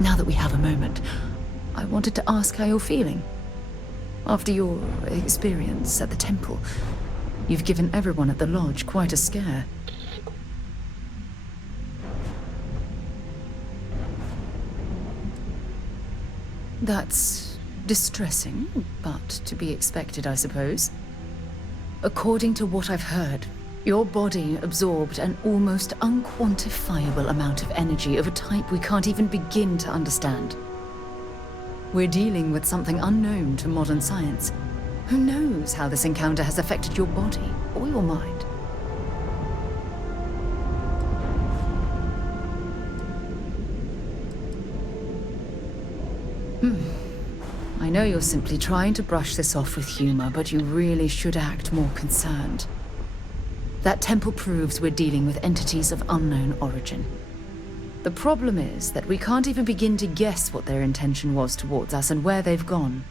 Now that we have a moment, I wanted to ask how you're feeling. After your experience at the temple, you've given everyone at the lodge quite a scare. That's distressing, but to be expected, I suppose. According to what I've heard, your body absorbed an almost unquantifiable amount of energy of a type we can't even begin to understand. We're dealing with something unknown to modern science. Who knows how this encounter has affected your body or your mind? I know you're simply trying to brush this off with humor, but you really should act more concerned. That temple proves we're dealing with entities of unknown origin. The problem is that we can't even begin to guess what their intention was towards us and where they've gone.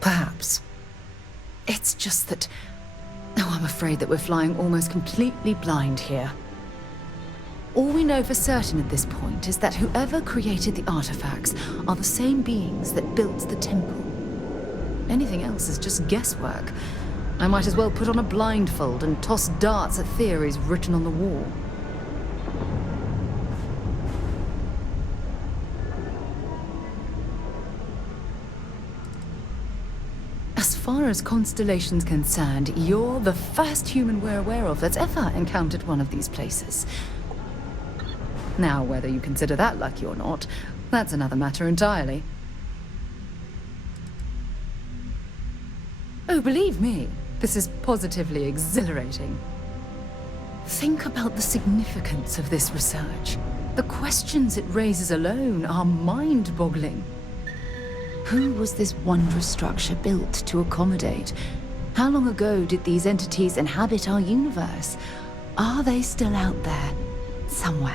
Perhaps. It's just that... Oh, I'm afraid that we're flying almost completely blind here. All we know for certain at this point is that whoever created the artifacts are the same beings that built the temple. Anything else is just guesswork. I might as well put on a blindfold and toss darts at theories written on the wall. As far as Constellation's concerned, you're the first human we're aware of that's ever encountered one of these places. Now, whether you consider that lucky or not, that's another matter entirely. Oh, believe me, this is positively exhilarating. Think about the significance of this research. The questions it raises alone are mind-boggling. Who was this wondrous structure built to accommodate? How long ago did these entities inhabit our universe? Are they still out there, somewhere?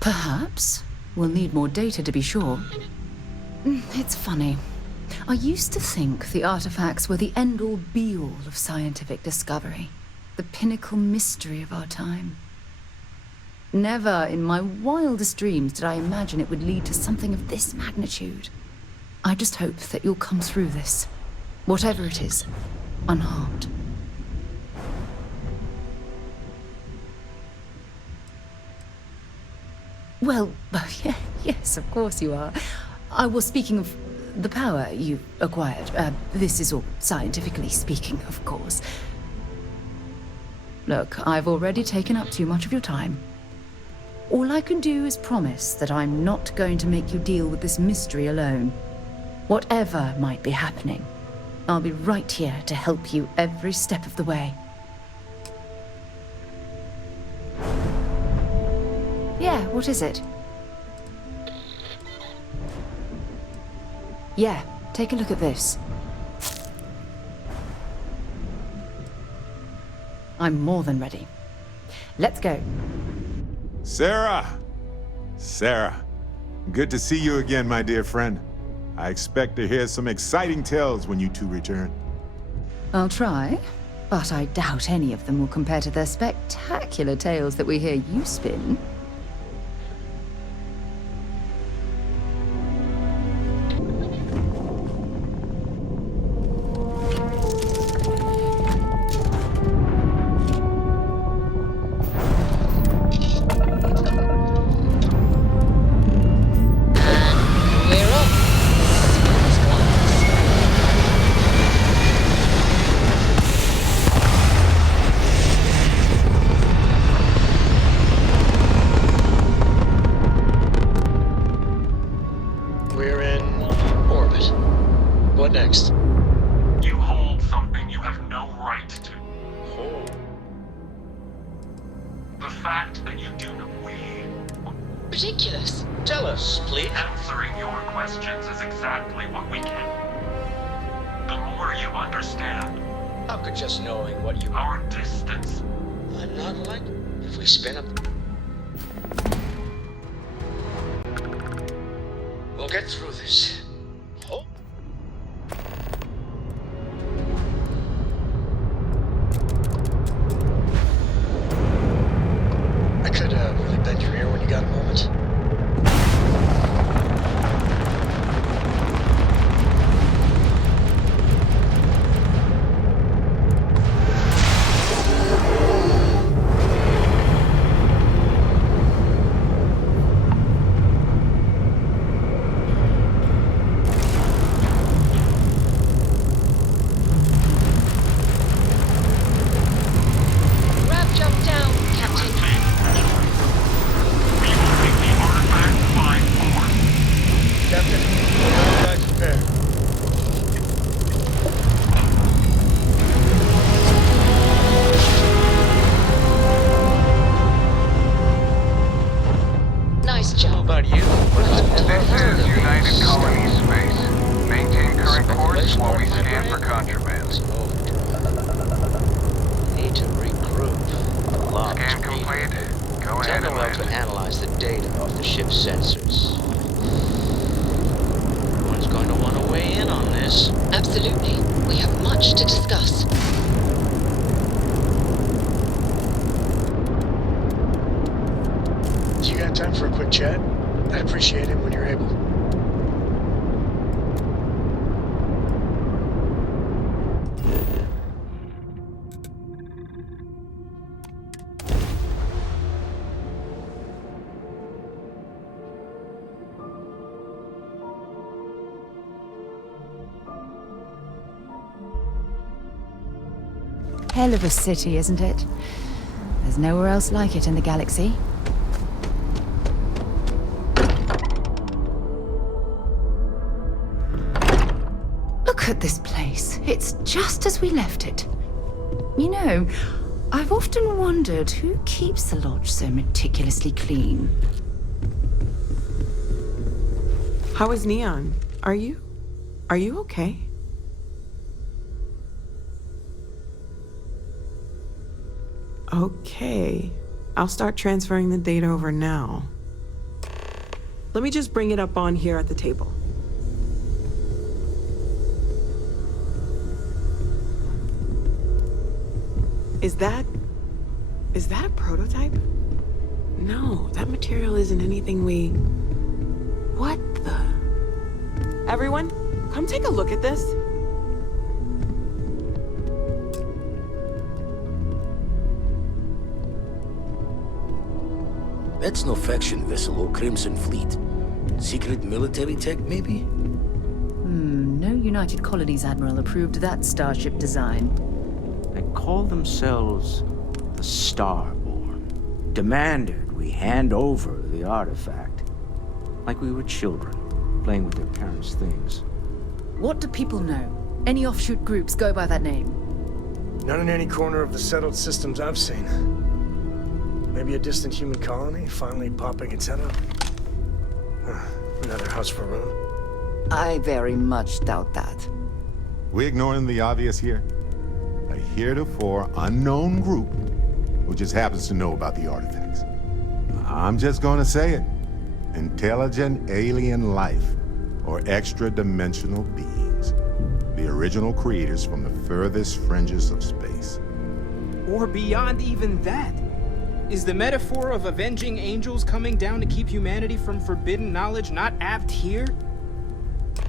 Perhaps. We'll need more data to be sure. It's funny. I used to think the artifacts were the end-all be-all of scientific discovery. The pinnacle mystery of our time. Never in my wildest dreams did I imagine it would lead to something of this magnitude. I just hope that you'll come through this, whatever it is, unharmed. Well, yes, of course you are. I was speaking of the power you acquired. This is all scientifically speaking, of course. Look, I've already taken up too much of your time. All I can do is promise that I'm not going to make you deal with this mystery alone. Whatever might be happening, I'll be right here to help you every step of the way. Yeah, what is it? Yeah, take a look at this. I'm more than ready. Let's go. Sarah! Sarah, good to see you again, my dear friend. I expect to hear some exciting tales when you two return. I'll try, but I doubt any of them will compare to the spectacular tales that we hear you spin. Next. You hold something you have no right to. Hold? The fact that you do not Ridiculous. Tell us, please. Answering your questions is exactly what we can. The more you understand. How could just knowing what you Our distance. I'm not like if we spin up. get through this. Oh. I could really bend your ear when you got a moment. Hell of a city, isn't it? There's nowhere else like it in the galaxy. Look at this place. It's just as we left it. You know, I've often wondered who keeps the lodge so meticulously clean. How is Neon? Are you okay? Okay, I'll start transferring the data over now. Let me just bring it up on here at the table. Is that a prototype? No, that material isn't anything we... What the... Everyone, come take a look at this. That's no faction vessel or Crimson Fleet. Secret military tech, maybe? No United Colonies Admiral approved that starship design. They call themselves the Starborn. Demanded we hand over the artifact. Like we were children, playing with their parents' things. What do people know? Any offshoot groups go by that name? Not in any corner of the settled systems I've seen. Maybe a distant human colony finally popping its head up. Another house for Rune. I very much doubt that. We ignoring the obvious here? A heretofore unknown group who just happens to know about the artifacts. I'm just gonna say it. Intelligent alien life, or extra-dimensional beings. The original creators from the furthest fringes of space. Or beyond even that. Is the metaphor of avenging angels coming down to keep humanity from forbidden knowledge not apt here?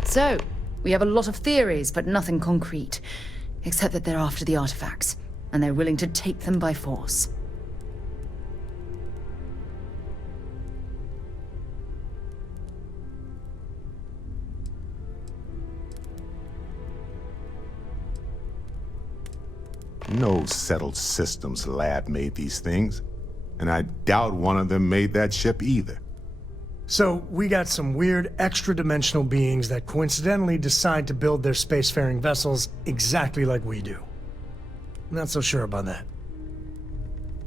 So, we have a lot of theories, but nothing concrete. Except that they're after the artifacts, and they're willing to take them by force. No settled systems lab made these things. And I doubt one of them made that ship either. So, we got some weird extra-dimensional beings that coincidentally decide to build their spacefaring vessels exactly like we do. Not so sure about that.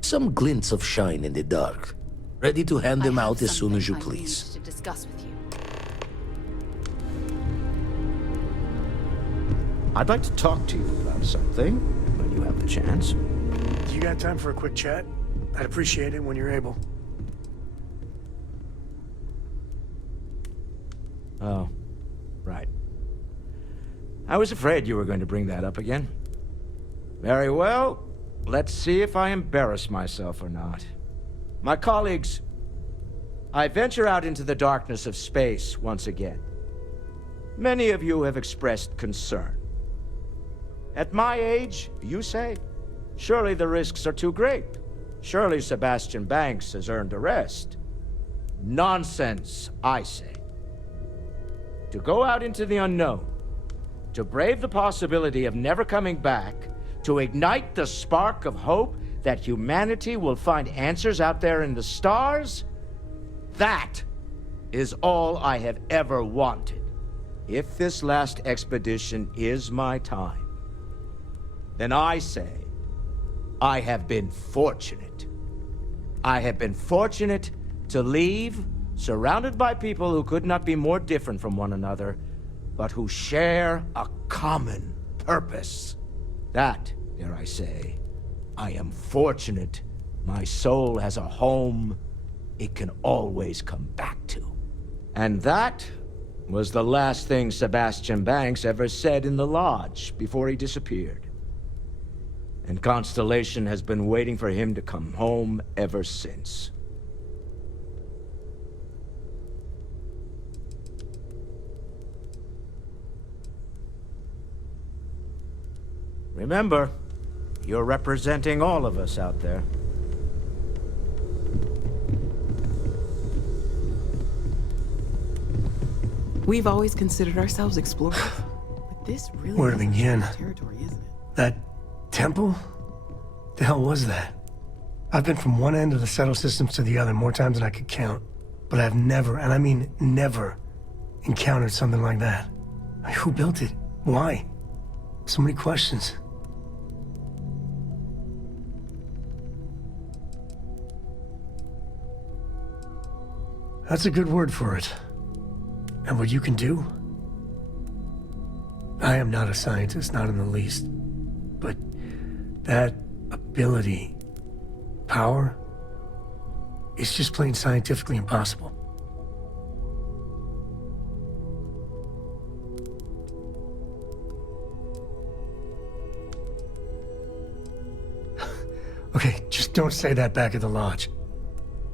Some glints of shine in the dark. Ready to hand them out as soon as you please. To discuss with you. I'd like to talk to you about something when you have the chance. You got time for a quick chat? I'd appreciate it when you're able. Oh, right. I was afraid you were going to bring that up again. Very well. Let's see if I embarrass myself or not. My colleagues, I venture out into the darkness of space once again. Many of you have expressed concern. At my age, you say, surely the risks are too great. Surely Sebastian Banks has earned a rest. Nonsense, I say. To go out into the unknown, to brave the possibility of never coming back, to ignite the spark of hope that humanity will find answers out there in the stars, that is all I have ever wanted. If this last expedition is my time, then I say, I have been fortunate. I have been fortunate to leave, surrounded by people who could not be more different from one another, but who share a common purpose. That, dare I say, I am fortunate my soul has a home it can always come back to. And that was the last thing Sebastian Banks ever said in the lodge before he disappeared. And Constellation has been waiting for him to come home ever since. Remember, you're representing all of us out there. We've always considered ourselves explorers, but this really Where to is begin? territory, isn't it? That temple? The hell was that? I've been from one end of the settle systems to the other more times than I could count. But I've never, and I mean never, encountered something like that. Like, who built it? Why? So many questions. That's a good word for it. And what you can do? I am not a scientist, not in the least. But that ability, power, is just plain scientifically impossible. Okay, just don't say that back at the lodge.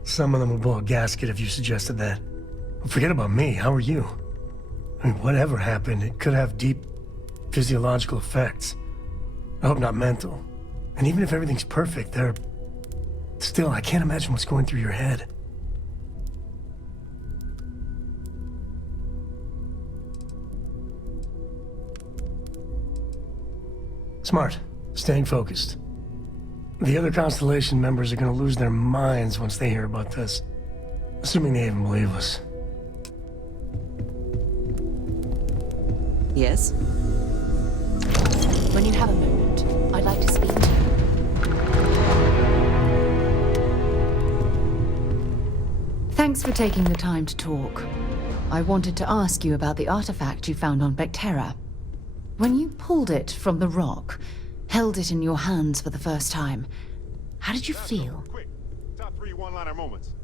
Some of them would blow a gasket if you suggested that. But forget about me, how are you? I mean, whatever happened, it could have deep physiological effects. I hope not mental. And even if everything's perfect, still, I can't imagine what's going through your head. Smart. Staying focused. The other Constellation members are gonna lose their minds once they hear about this. Assuming they even believe us. Yes? When you have a moment, I'd like to speak to you. Thanks for taking the time to talk. I wanted to ask you about the artifact you found on Bactera. When you pulled it from the rock, held it in your hands for the first time, how did you feel? Quick, top 3 one-liner moments.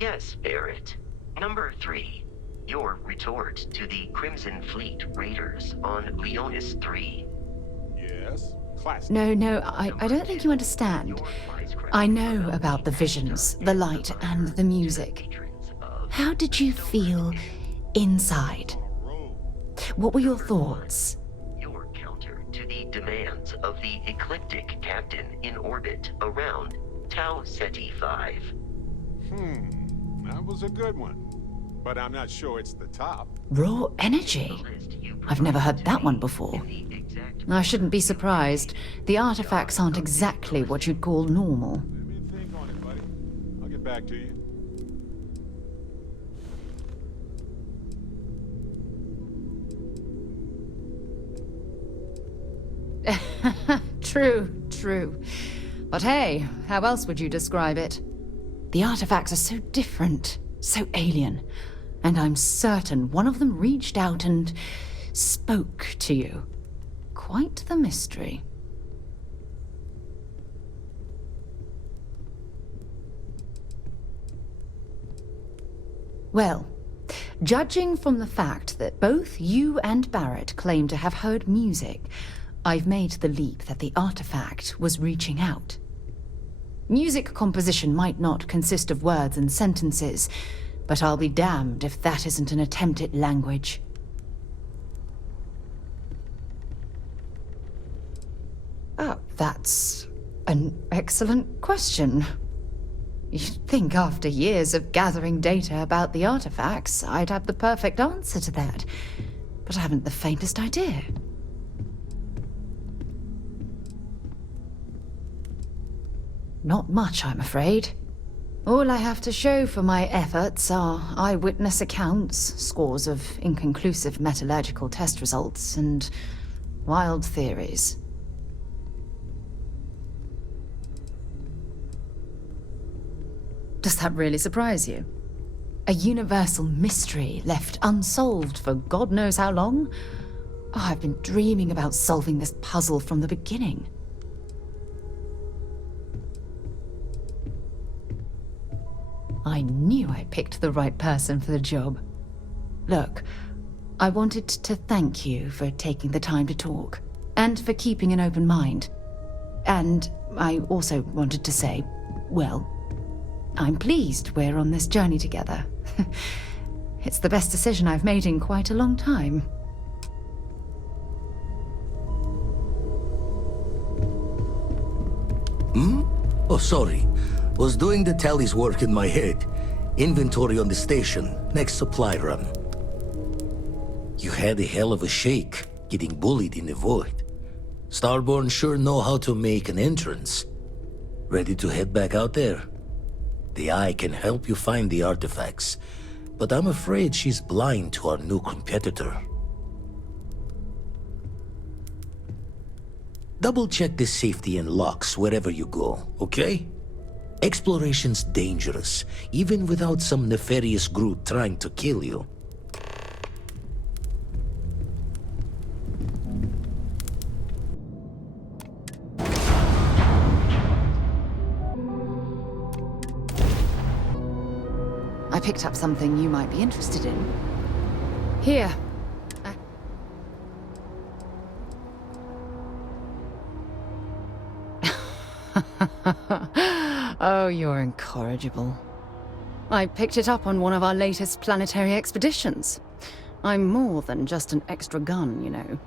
Yes, Barrett. Number 3. Your retort to the Crimson Fleet raiders on Leonis 3. Yes, classic. No, I don't think you understand. I know about the visions, the light, and the music. How did you feel inside? What were your thoughts? Your counter to the demands of the ecliptic captain in orbit around Tau Ceti 5. That was a good one. But I'm not sure it's the top. Raw energy? I've never heard that one before. I shouldn't be surprised. The artifacts aren't exactly what you'd call normal. Let me think on it, buddy. I'll get back to you. True. But hey, how else would you describe it? The artifacts are so different, so alien. And I'm certain one of them reached out and spoke to you. Quite the mystery. Well, Judging from the fact that both you and Barrett claim to have heard music, I've made the leap that the artifact was reaching out. Music composition might not consist of words and sentences, but I'll be damned if that isn't an attempt at language. Oh, that's an excellent question. You'd think after years of gathering data about the artifacts, I'd have the perfect answer to that, but I haven't the faintest idea. Not much, I'm afraid. All I have to show for my efforts are eyewitness accounts, scores of inconclusive metallurgical test results, and wild theories. Does that really surprise you? A universal mystery left unsolved for God knows how long? Oh, I've been dreaming about solving this puzzle from the beginning. I knew I picked the right person for the job. Look, I wanted to thank you for taking the time to talk, and for keeping an open mind. And I also wanted to say, well, I'm pleased we're on this journey together. It's the best decision I've made in quite a long time. Oh, sorry. Was doing the tallies work in my head. Inventory on the station, next supply run. You had a hell of a shake, getting bullied in the void. Starborn sure know how to make an entrance. Ready to head back out there? The Eye can help you find the artifacts, but I'm afraid she's blind to our new competitor. Double-check the safety and locks wherever you go, okay? Exploration's dangerous, even without some nefarious group trying to kill you. I picked up something you might be interested in. Here. Oh, you're incorrigible. I picked it up on one of our latest planetary expeditions. I'm more than just an extra gun, you know.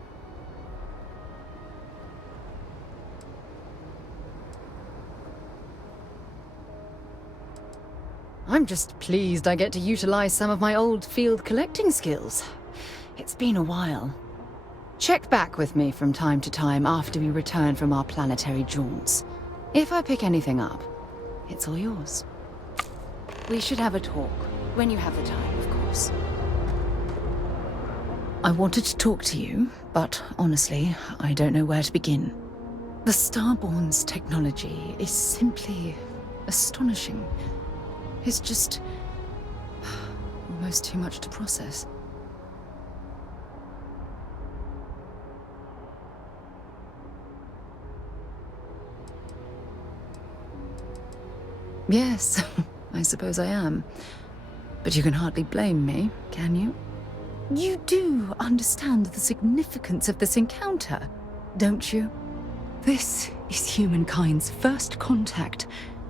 I'm just pleased I get to utilize some of my old field collecting skills. It's been a while. Check back with me from time to time after we return from our planetary jaunts. If I pick anything up, it's all yours. We should have a talk, when you have the time, of course. I wanted to talk to you, but honestly, I don't know where to begin. The Starborn's technology is simply astonishing. It's just almost too much to process. Yes, I suppose I am. But you can hardly blame me, can you? You do understand the significance of this encounter, don't you? This is humankind's first contact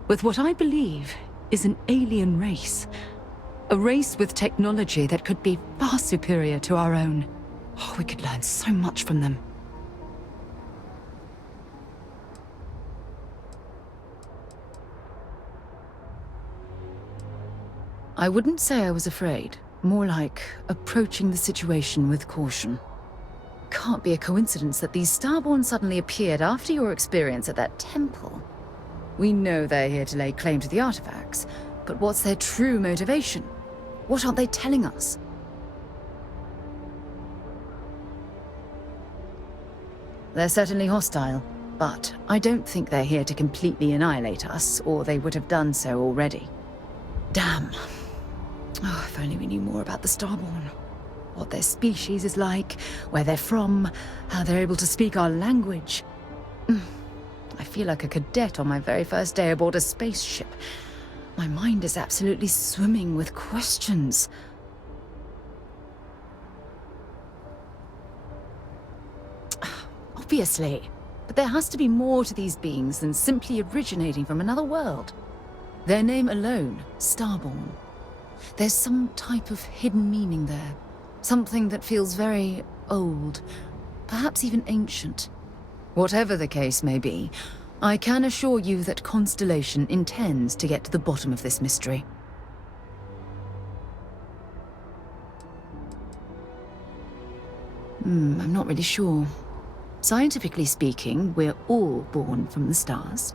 with what I believe is an alien race. A race with technology that could be far superior to our own. Oh, we could learn so much from them. I wouldn't say I was afraid. More like approaching the situation with caution. Can't be a coincidence that these Starborn suddenly appeared after your experience at that temple. We know they're here to lay claim to the artifacts, but what's their true motivation? What aren't they telling us? They're certainly hostile, but I don't think they're here to completely annihilate us, or they would have done so already. Damn. Oh, if only we knew more about the Starborn. What their species is like, where they're from, how they're able to speak our language. I feel like a cadet on my very first day aboard a spaceship. My mind is absolutely swimming with questions. obviously. But there has to be more to these beings than simply originating from another world. Their name alone, Starborn. There's some type of hidden meaning there. Something that feels very old, perhaps even ancient. Whatever the case may be, I can assure you that Constellation intends to get to the bottom of this mystery. I'm not really sure. Scientifically speaking, we're all born from the stars.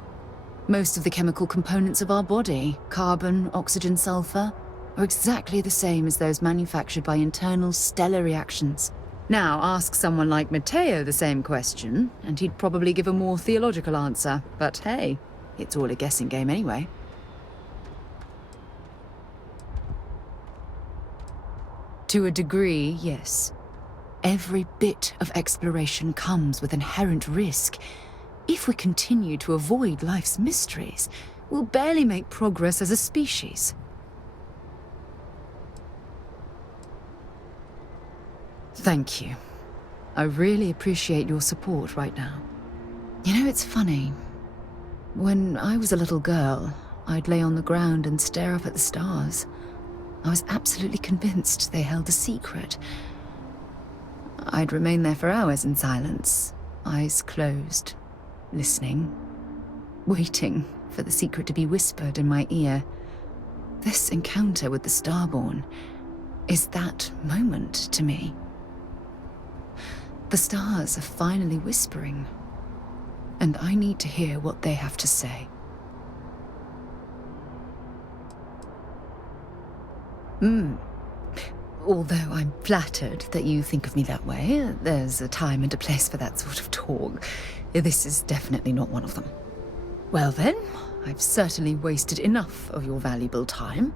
Most of the chemical components of our body, carbon, oxygen, sulfur, are exactly the same as those manufactured by internal stellar reactions. Now, ask someone like Matteo the same question, and he'd probably give a more theological answer. But hey, it's all a guessing game anyway. To a degree, yes. Every bit of exploration comes with inherent risk. If we continue to avoid life's mysteries, we'll barely make progress as a species. Thank you. I really appreciate your support right now. You know, it's funny. When I was a little girl, I'd lay on the ground and stare up at the stars. I was absolutely convinced they held a secret. I'd remain there for hours in silence, eyes closed, listening, waiting for the secret to be whispered in my ear. This encounter with the Starborn is that moment to me. The stars are finally whispering, and I need to hear what they have to say. Although I'm flattered that you think of me that way, there's a time and a place for that sort of talk. This is definitely not one of them. Well then, I've certainly wasted enough of your valuable time.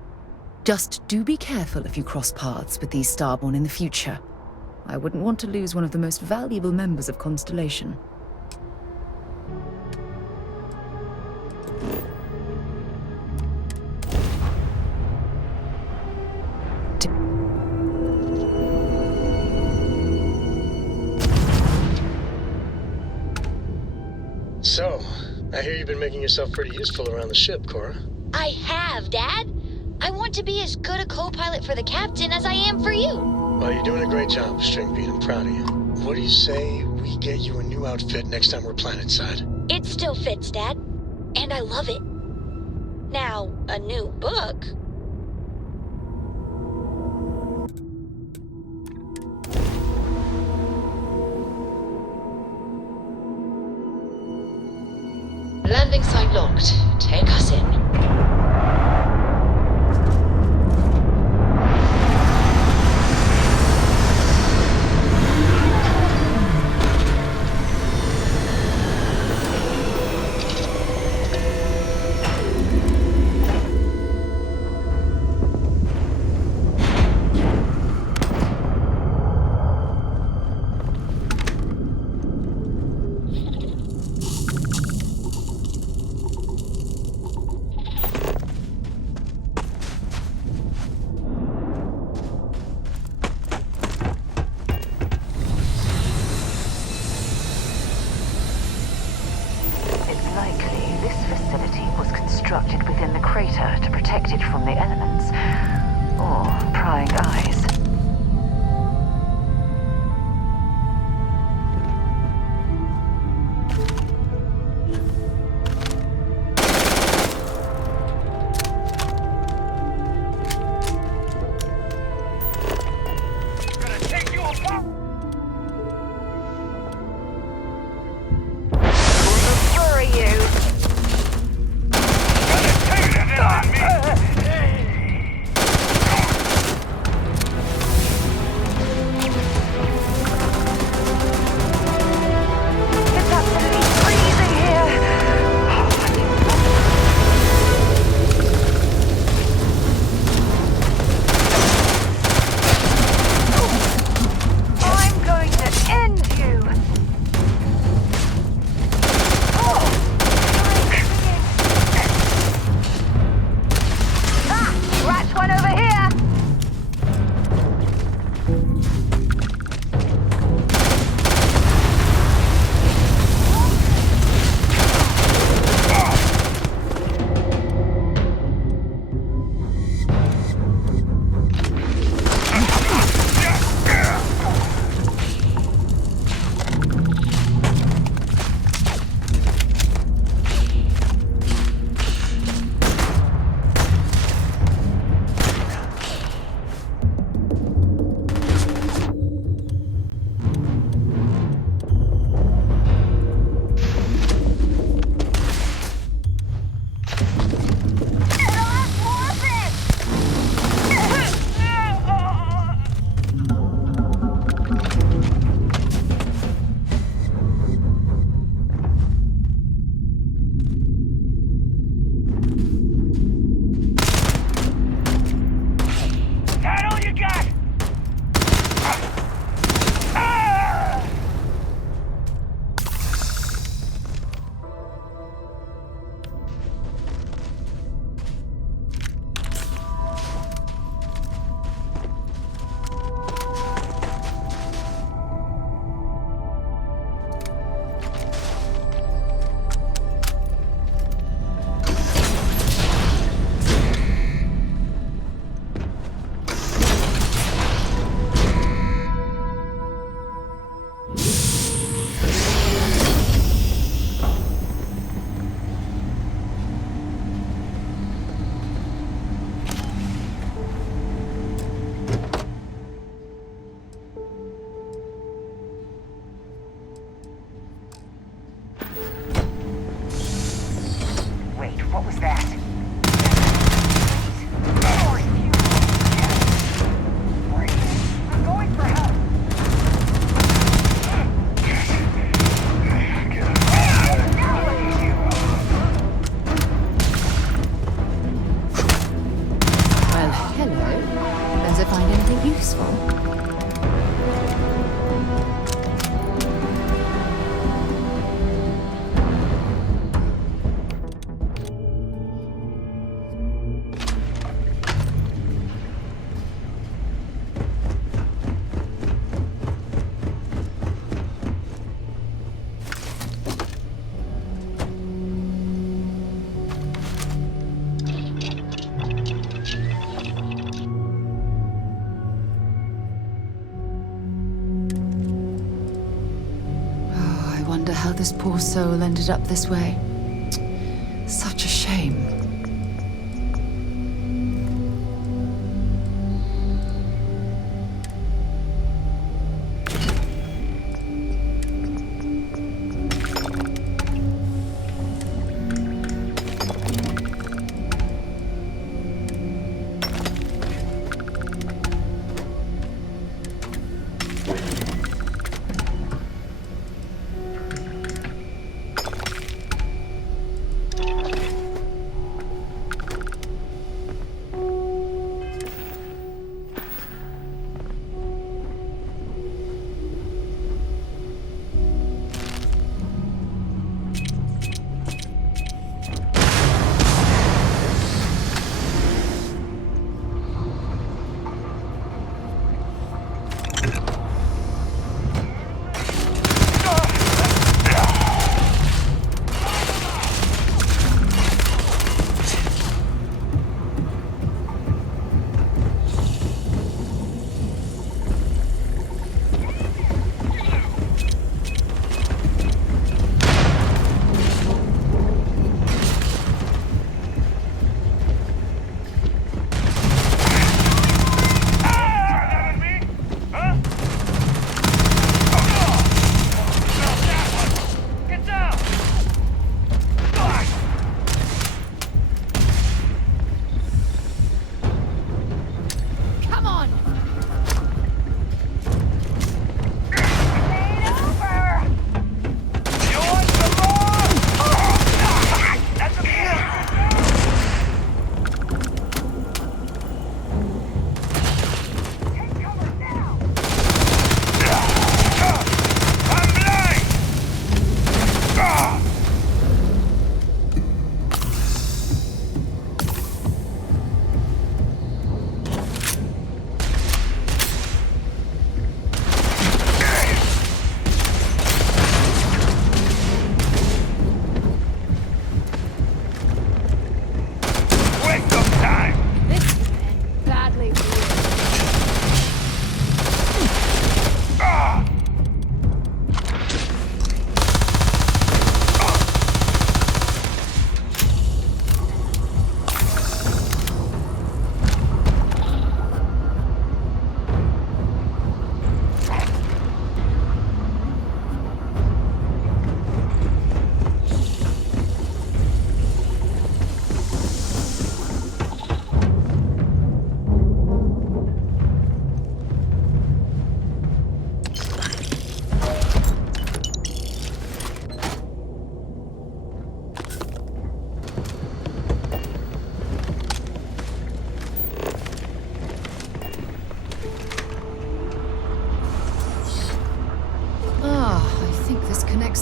Just do be careful if you cross paths with these Starborn in the future. I wouldn't want to lose one of the most valuable members of Constellation. So, I hear you've been making yourself pretty useful around the ship, Cora. I have, Dad. I want to be as good a co-pilot for the captain as I am for you. Well, you're doing a great job, Stringbean. I'm proud of you. What do you say we get you a new outfit next time we're planetside? It still fits, Dad. And I love it. Now, a new book. Landing site locked. Take us in. To protect it from the elements, or prying eyes. Gonna take you apart. Where are you? how this poor soul ended up this way. Such a shame.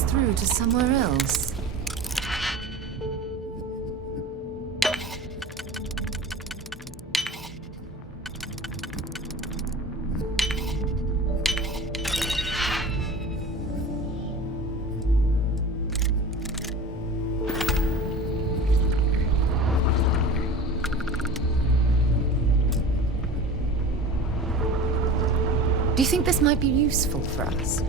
Through to somewhere else. Do you think this might be useful for us?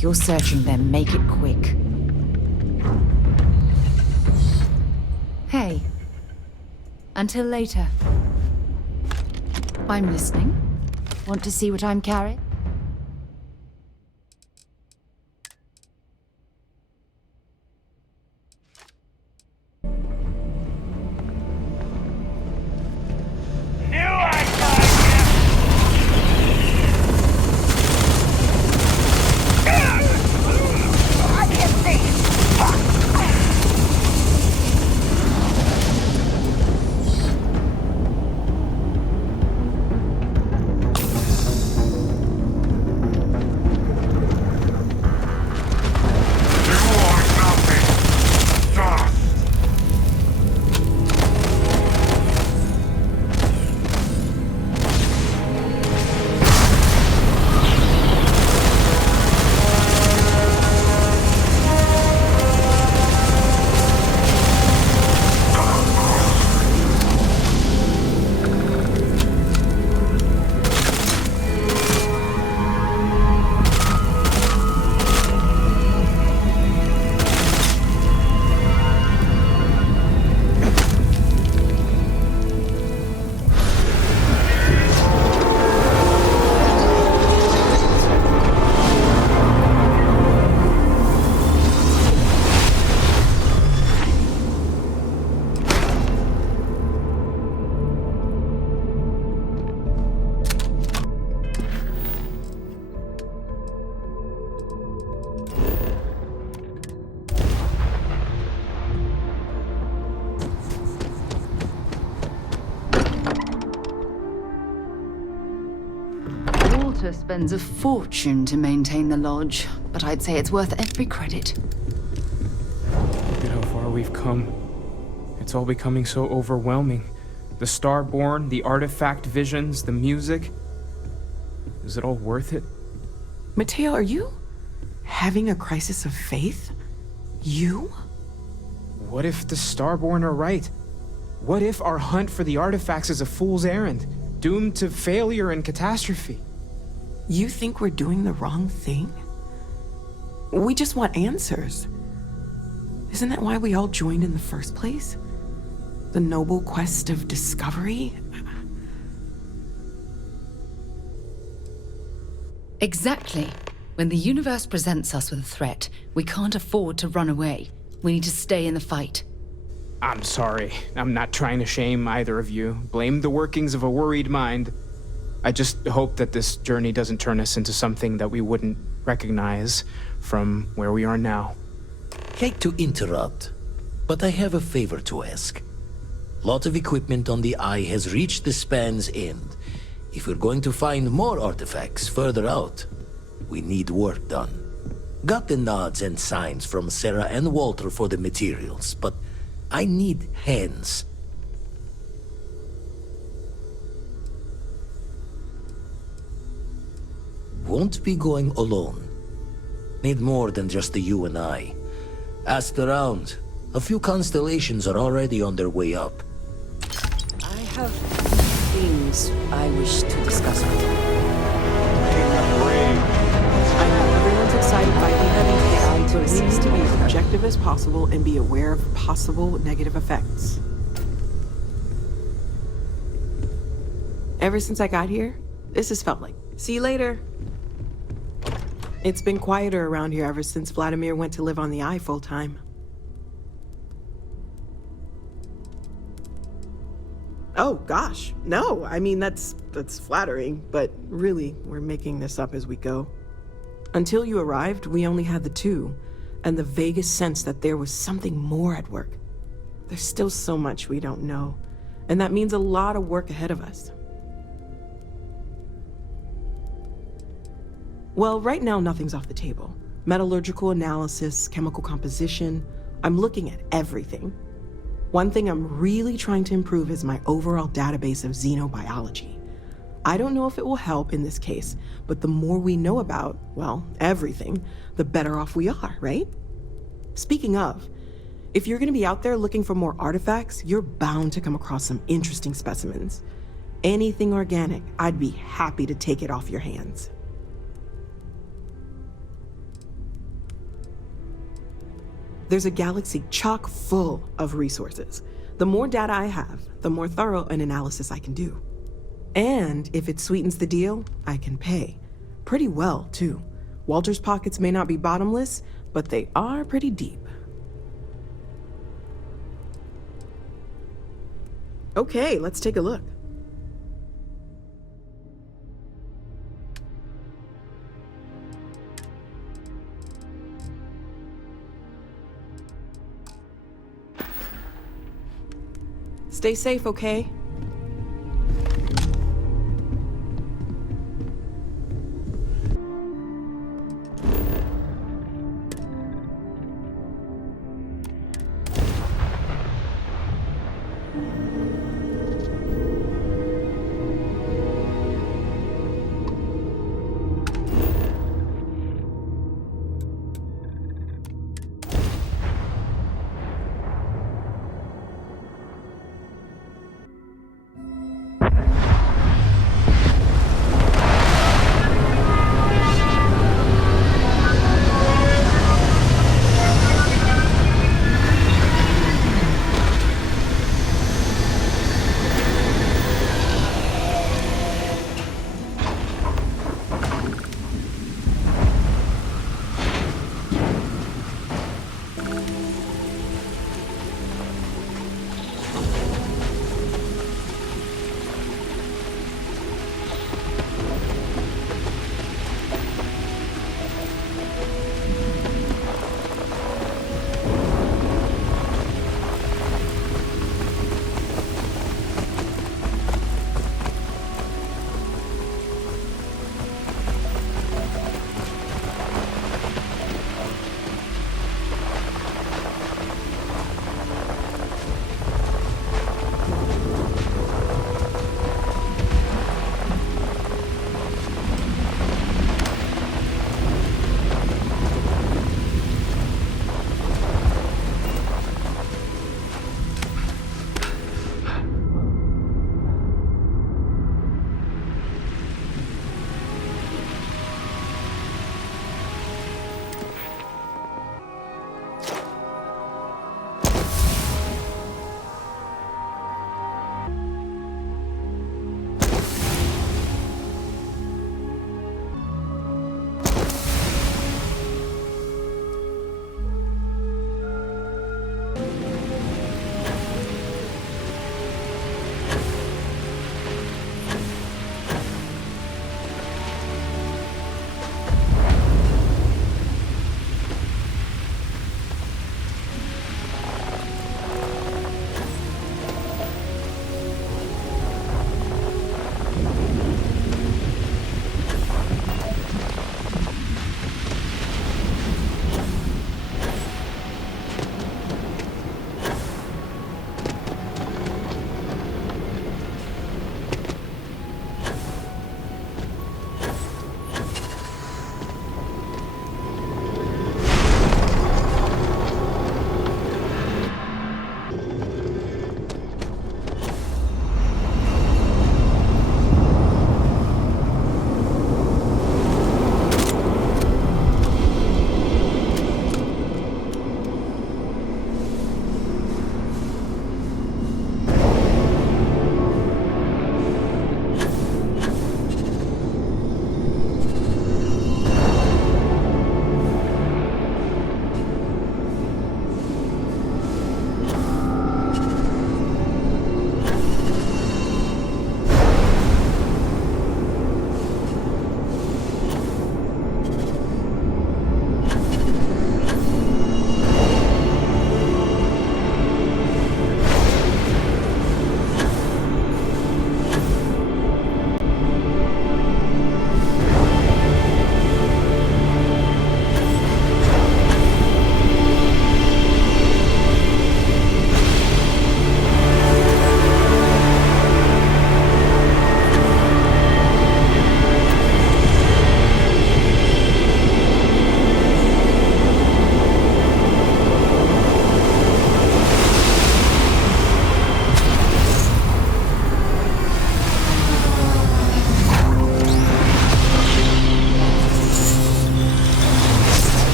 If you're searching them, make it quick. Hey. Until later. I'm listening. Want to see what I'm carrying? Spends a fortune to maintain the lodge, but I'd say it's worth every credit. Look at how far we've come. It's all becoming so overwhelming. The Starborn, the artifact visions, the music. Is it all worth it? Mateo, are you having a crisis of faith? You? What if the Starborn are right? What if our hunt for the artifacts is a fool's errand, doomed to failure and catastrophe? You think we're doing the wrong thing? We just want answers. Isn't that why we all joined in the first place? The noble quest of discovery? Exactly. When the universe presents us with a threat, we can't afford to run away. We need to stay in the fight. I'm sorry. I'm not trying to shame either of you. Blame the workings of a worried mind. I just hope that this journey doesn't turn us into something that we wouldn't recognize from where we are now. Hate to interrupt, but I have a favor to ask. Lot of equipment on the Eye has reached the span's end. If we're going to find more artifacts further out, we need work done. Got the nods and signs from Sarah and Walter for the materials, but I need hands. Won't be going alone. Need more than just the you and I. Asked around. A few constellations are already on their way up. I have things I wish to discuss with you. I know everyone's excited by heading to the Eye, but it needs to be as objective as possible and be aware of possible negative effects. Ever since I got here, this has felt like, see you later. It's been quieter around here ever since Vladimir went to live on the Eye full-time. Oh, gosh. No, I mean, that's flattering, but really, we're making this up as we go. Until you arrived, we only had the two, and the vaguest sense that there was something more at work. There's still so much we don't know, and that means a lot of work ahead of us. Well, right now, nothing's off the table. Metallurgical analysis, chemical composition, I'm looking at everything. One thing I'm really trying to improve is my overall database of xenobiology. I don't know if it will help in this case, but the more we know about, well, everything, the better off we are, right? Speaking of, if you're gonna be out there looking for more artifacts, you're bound to come across some interesting specimens. Anything organic, I'd be happy to take it off your hands. There's a galaxy chock full of resources. The more data I have, the more thorough an analysis I can do. And if it sweetens the deal, I can pay. Pretty well, too. Walter's pockets may not be bottomless, but they are pretty deep. Okay, let's take a look. Stay safe, okay?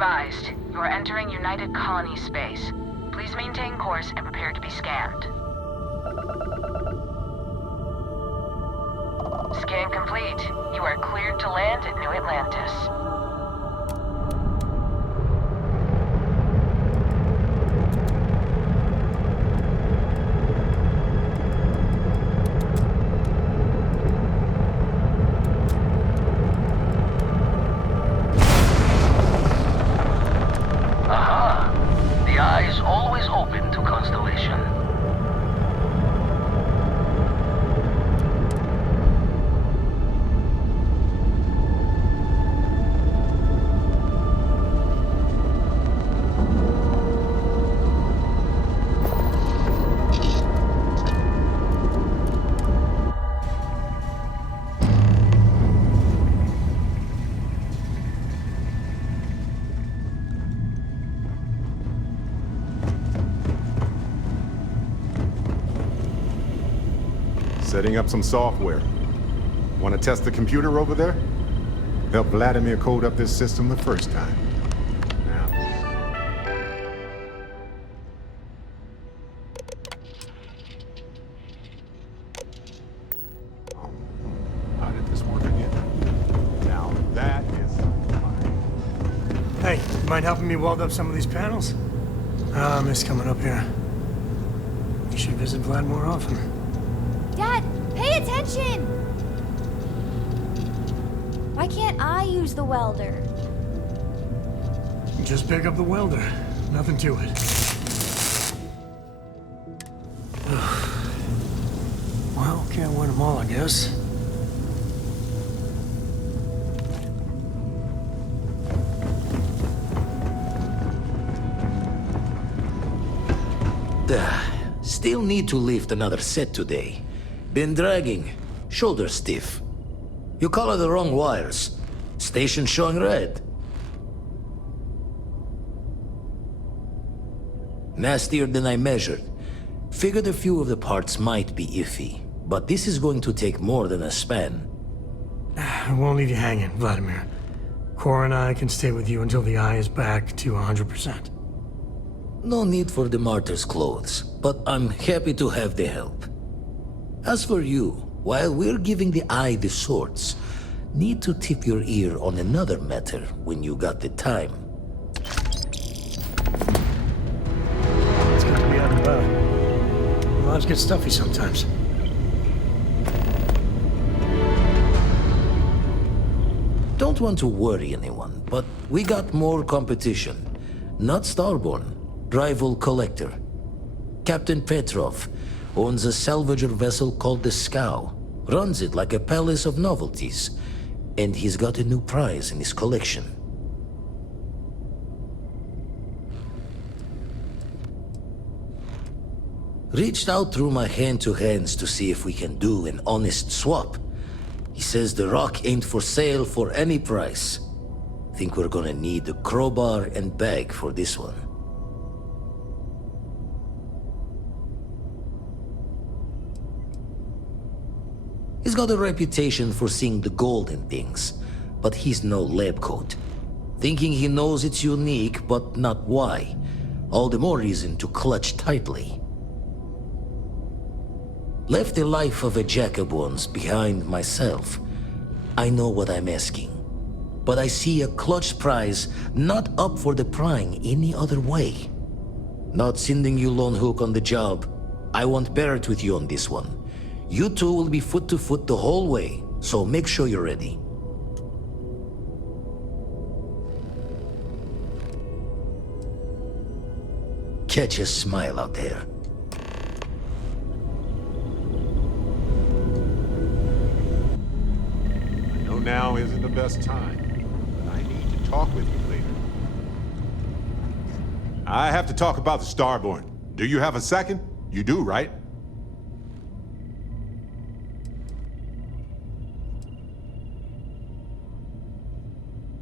advised, you are entering United Colony space. Please maintain course and prepare to be scanned. Scan complete. You are cleared to land at New Atlantis. Aha! The eye is always open to Constellation. Setting up some software. Want to test the computer over there? Help Vladimir code up this system the first time. How did this work again? Now that is... Hey, you mind helping me weld up some of these panels? I miss coming up here. You should visit Vlad more often. Dad, pay attention! Why can't I use the welder? Just pick up the welder. Nothing to it. Well, can't win them all, I guess. Still need to lift another set today. Been dragging. Shoulder stiff. You color the wrong wires. Station showing red. Nastier than I measured. Figured a few of the parts might be iffy, but this is going to take more than a span. I won't leave you hanging, Vladimir. Cora and I can stay with you until the eye is back to 100%. No need for the martyr's clothes, but I'm happy to have the help. As for you, while we're giving the eye the sorts, need to tip your ear on another matter when you got the time. It's good to be out and about. Lives get stuffy sometimes. Don't want to worry anyone, but we got more competition. Not Starborn, rival collector. Captain Petrov owns a salvager vessel called the Scow. Runs it like a palace of novelties. And he's got a new prize in his collection. Reached out through my hand-to-hands to see if we can do an honest swap. He says the rock ain't for sale for any price. Think we're gonna need a crowbar and bag for this one. He's got a reputation for seeing the gold in things, but he's no lab coat. Thinking he knows it's unique, but not why. All the more reason to clutch tightly. Left the life of a jack-of-bones behind myself. I know what I'm asking. But I see a clutch prize not up for the prying any other way. Not sending you lone hook on the job. I want Barrett with you on this one. You two will be foot to foot the whole way, so make sure you're ready. Catch a smile out there. I know now isn't the best time, but I need to talk with you later. I have to talk about the Starborn. Do you have a second? You do, right?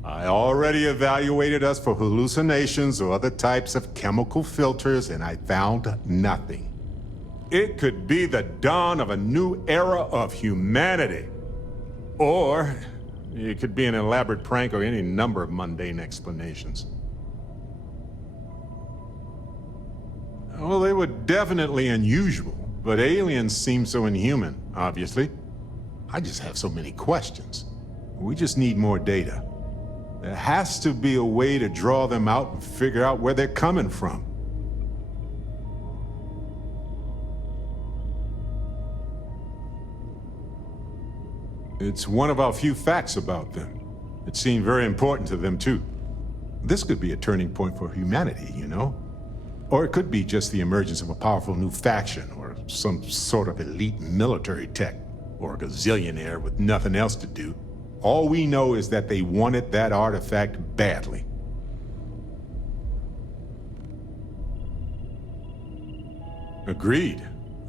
I already evaluated us for hallucinations or other types of chemical filters, and I found nothing. It could be the dawn of a new era of humanity. Or it could be an elaborate prank or any number of mundane explanations. Well, they were definitely unusual, but aliens seem so inhuman, obviously. I just have so many questions. We just need more data. There has to be a way to draw them out and figure out where they're coming from. It's one of our few facts about them. It seemed very important to them, too. This could be a turning point for humanity, you know? Or it could be just the emergence of a powerful new faction, or some sort of elite military tech, or a gazillionaire with nothing else to do. All we know is that they wanted that artifact badly. Agreed.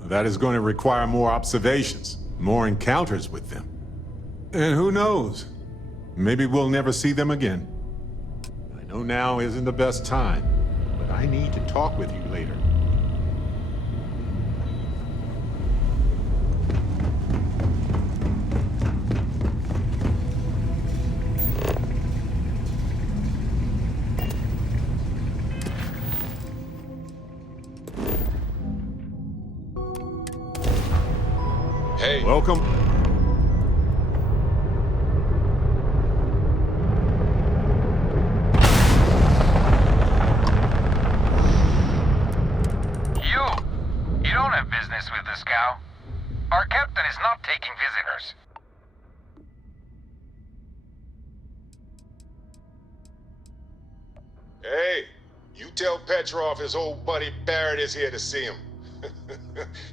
That is going to require more observations, more encounters with them. And who knows? Maybe we'll never see them again. I know now isn't the best time, but I need to talk with you later. Hey. Welcome. You don't have business with the Scow. Our captain is not taking visitors. Hey, you tell Petrov his old buddy Barrett is here to see him.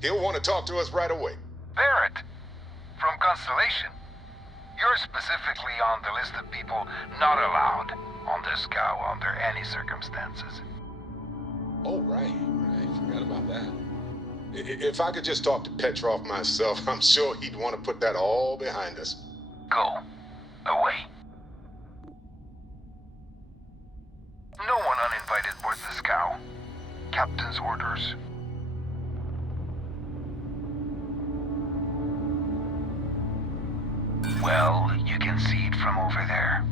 He'll want to talk to us right away. Barrett, from Constellation. You're specifically on the list of people not allowed on the Scow under any circumstances. Oh, right. Forgot about that. If I could just talk to Petrov myself, I'm sure he'd want to put that all behind us. Go. Away. No one uninvited boards the Scow. Captain's orders. Well, you can see it from over there.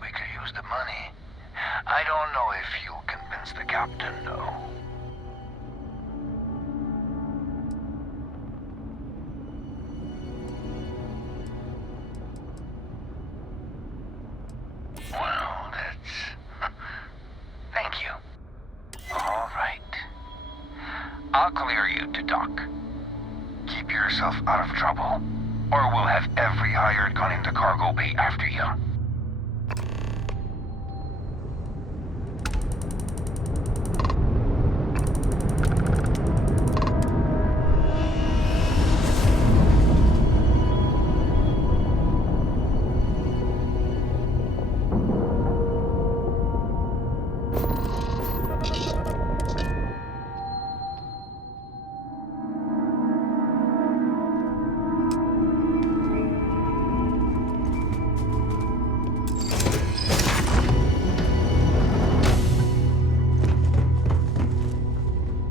We could use the money. I don't know if you'll convince the captain, though. Well, that's... Thank you. All right. I'll clear you to dock. Keep yourself out of trouble, or we'll have every hired gun in the cargo bay after you.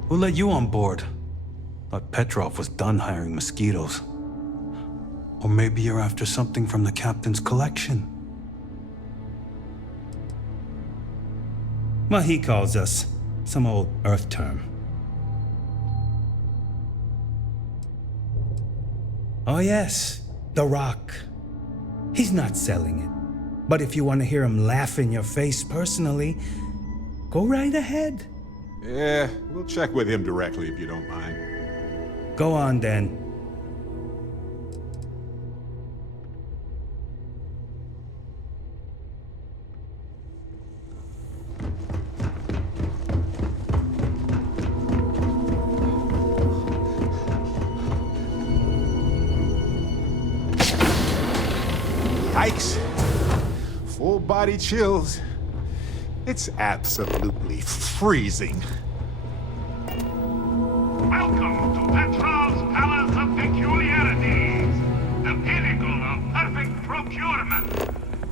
Who let you on board? Thought Petrov was done hiring mosquitoes. Or maybe you're after something from the captain's collection. Well, he calls us. Some old Earth term. Oh yes, the Rock. He's not selling it. But if you want to hear him laugh in your face personally, go right ahead. Yeah, we'll check with him directly if you don't mind. Go on then. Yikes. Full body chills. It's absolutely freezing. Welcome to Petrov's Palace of Peculiarities, the pinnacle of perfect procurement,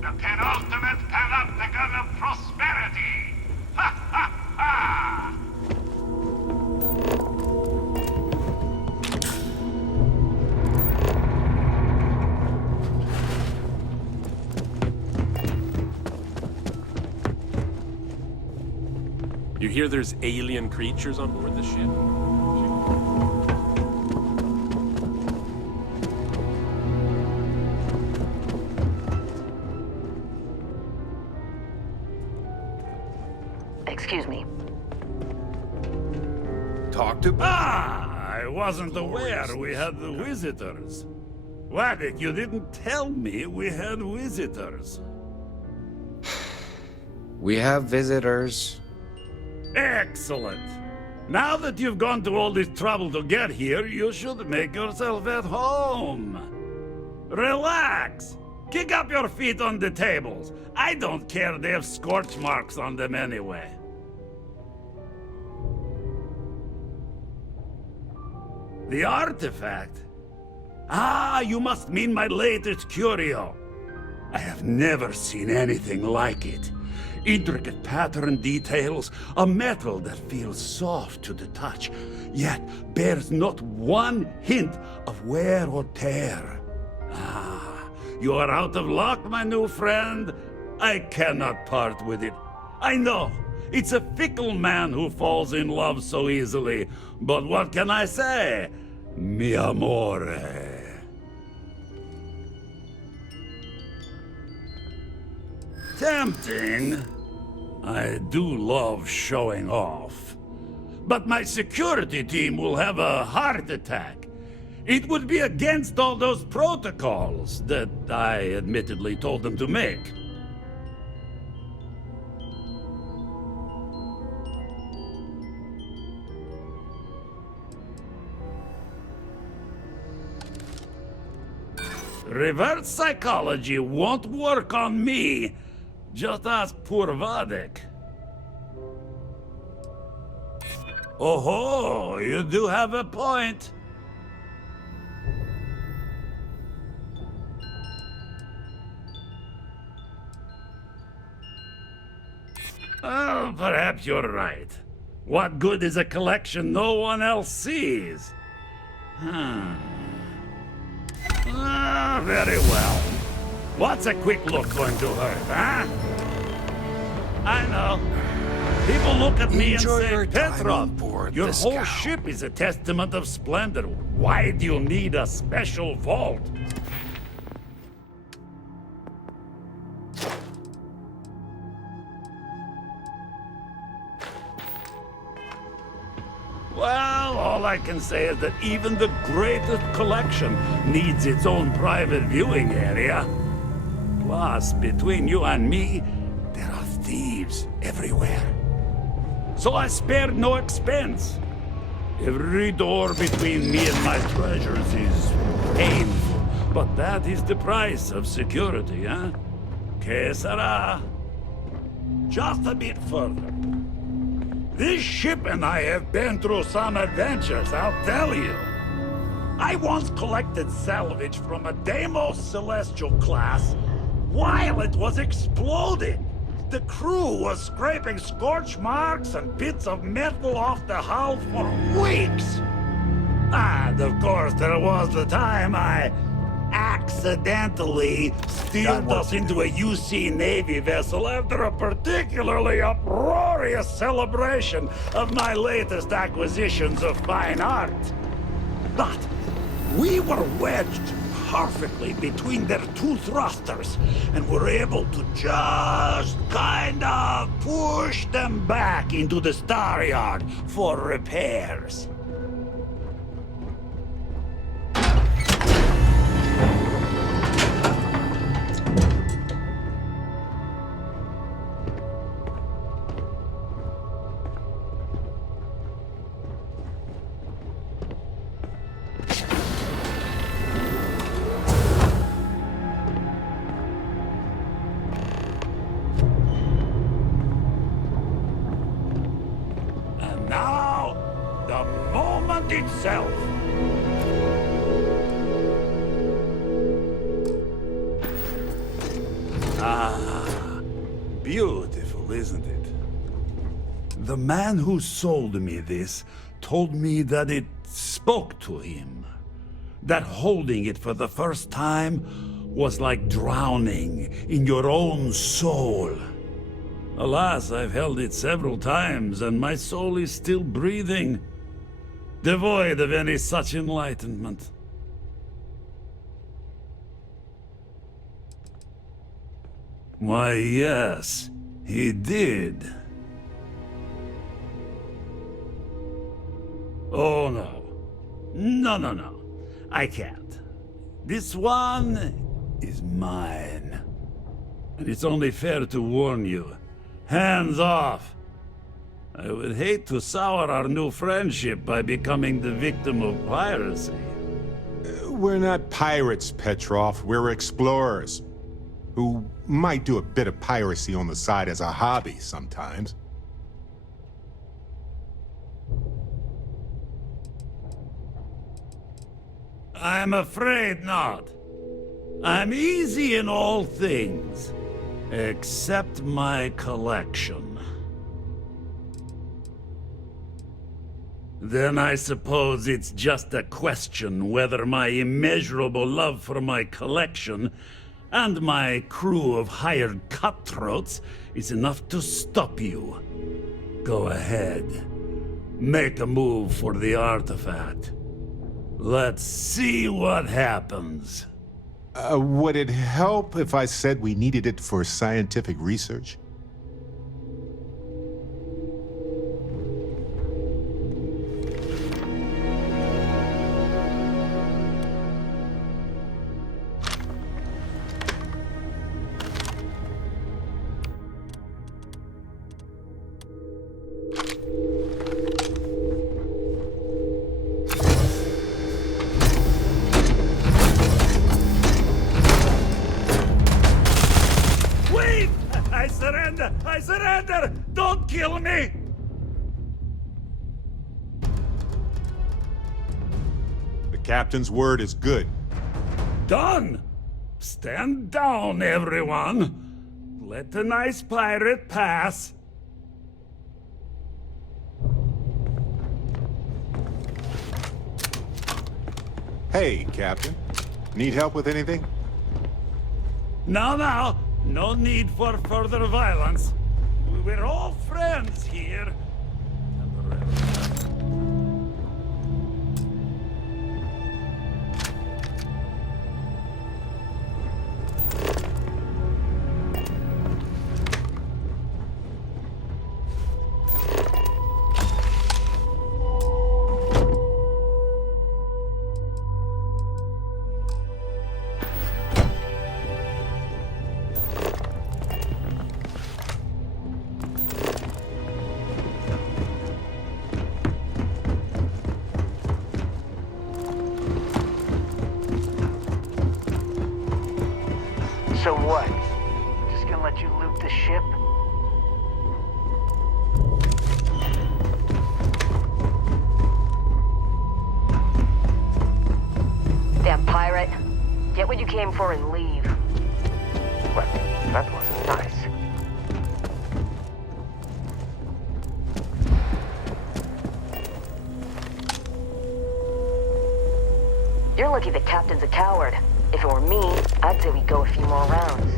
the penultimate panopticon of prosperity. Ha ha ha! hear there's alien creatures on board the ship? Excuse me. Talk to... I wasn't aware we had visitors. Waddick, you didn't tell me we had visitors. We have visitors. Excellent. Now that you've gone to all this trouble to get here, you should make yourself at home. Relax. Kick up your feet on the tables. I don't care they have scorch marks on them anyway. The artifact? Ah, you must mean my latest curio. I have never seen anything like it. Intricate pattern details, a metal that feels soft to the touch, yet bears not one hint of wear or tear. Ah, you are out of luck, my new friend. I cannot part with it. I know, it's a fickle man who falls in love so easily, but what can I say? Mi amore. Tempting. I do love showing off. But my security team will have a heart attack. It would be against all those protocols that I admittedly told them to make. Reverse psychology won't work on me. Just ask poor Waddick. Oh-ho, you do have a point. Oh, perhaps you're right. What good is a collection no one else sees? Very well. What's a quick look going to hurt, huh? I know. People look at me and say, Petrov, your whole ship is a testament of splendor. Why do you need a special vault? Well, all I can say is that even the greatest collection needs its own private viewing area. Plus, between you and me, there are thieves everywhere. So I spared no expense. Every door between me and my treasures is painful, but that is the price of security, huh? Que sera? Just a bit further. This ship and I have been through some adventures, I'll tell you. I once collected salvage from a Deimos Celestial class while it was exploding. The crew was scraping scorch marks and bits of metal off the hull for weeks. And of course, there was the time I accidentally steered us into a UC Navy vessel after a particularly uproarious celebration of my latest acquisitions of fine art. But we were wedged perfectly between their two thrusters and were able to just kind of push them back into the star yard for repairs. Now, the moment itself. Ah, beautiful, isn't it? The man who sold me this told me that it spoke to him. That holding it for the first time was like drowning in your own soul. Alas, I've held it several times, and my soul is still breathing, devoid of any such enlightenment. Why, yes, he did. Oh, no. No. I can't. This one is mine. And it's only fair to warn you. Hands off! I would hate to sour our new friendship by becoming the victim of piracy. We're not pirates, Petrov. We're explorers. Who might do a bit of piracy on the side as a hobby sometimes. I'm afraid not. I'm easy in all things, except my collection. Then I suppose it's just a question whether my immeasurable love for my collection and my crew of hired cutthroats is enough to stop you. Go ahead. Make a move for the artifact. Let's see what happens. Would it help if I said we needed it for scientific research? I surrender! Don't kill me! The captain's word is good. Done! Stand down, everyone! Let the nice pirate pass! Hey, Captain. Need help with anything? Now, no need for further violence. We're all friends here. So what? Just gonna let you loot the ship? Damn pirate. Get what you came for and leave. What? That wasn't nice. You're lucky the captain's a coward. If it were me, I'd say we go a few more rounds.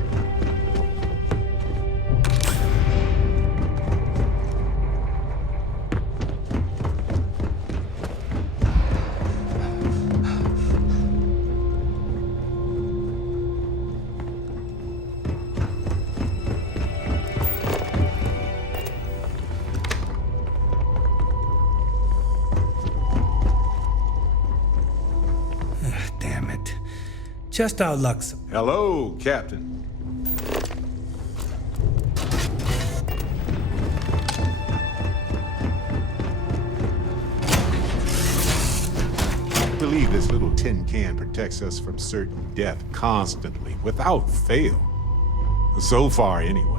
Damn it. Just our luck. Hello, Captain. I believe this little tin can protects us from certain death constantly, without fail. So far, anyway.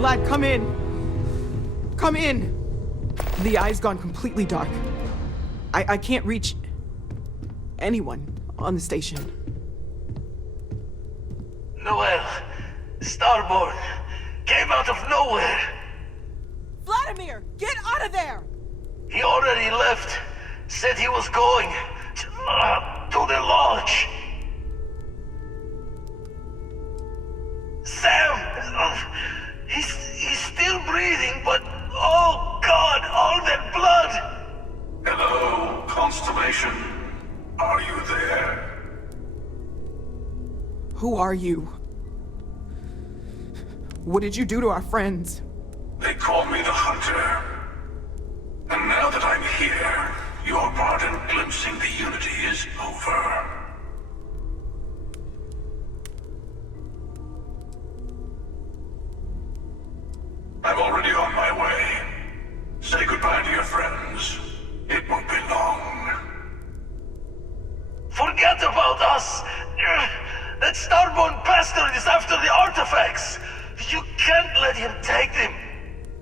Vlad, come in. Come in. The eye's gone completely dark. I can't reach anyone on the station. Noel, Starborn, came out of nowhere. Vladimir, get out of there! He already left. Said he was going to the lodge. Sam, he's still breathing, but oh God, all that blood! Hello, Constellation. Are you there? Who are you? What did you do to our friends? They call me the Hunter. And now that I'm here, your part in glimpsing the Unity is over. I'm already on my way. Say goodbye to your friends. It won't be long. Forget about us! That Starborn bastard is after the artifacts! You can't let him take them!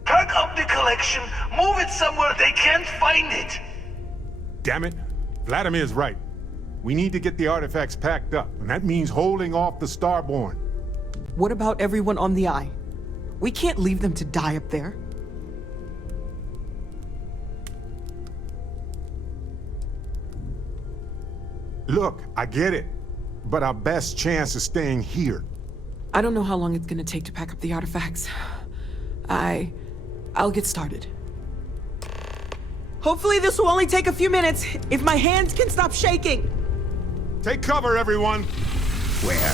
Pack up the collection, move it somewhere they can't find it! Damn it. Vladimir's right. We need to get the artifacts packed up, and that means holding off the Starborn. What about everyone on the Eye? We can't leave them to die up there. Look, I get it, but our best chance is staying here. I don't know how long it's gonna take to pack up the artifacts. I'll get started. Hopefully this will only take a few minutes, if my hands can stop shaking. Take cover, everyone. Where?